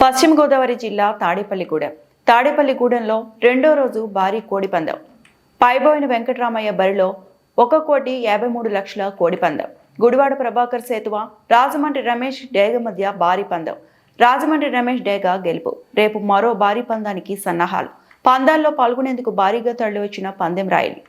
పశ్చిమ గోదావరి జిల్లా తాడేపల్లిగూడెంలో రెండో రోజు భారీ కోడిపందెం. పైబోయిన వెంకటరామయ్య బరిలో 1,53,00,000 కోడిపందెం. గుడివాడ ప్రభాకర్ సేతువ, రాజమండ్రి రమేష్ డేగ మధ్య భారీ పందెం. రాజమండ్రి రమేష్ డేగ గెలుపు. రేపు మరో భారీ పందానికి సన్నాహాలు. పందాల్లో పాల్గొనేందుకు భారీగా తరలివచ్చిన పందెం రాయలు.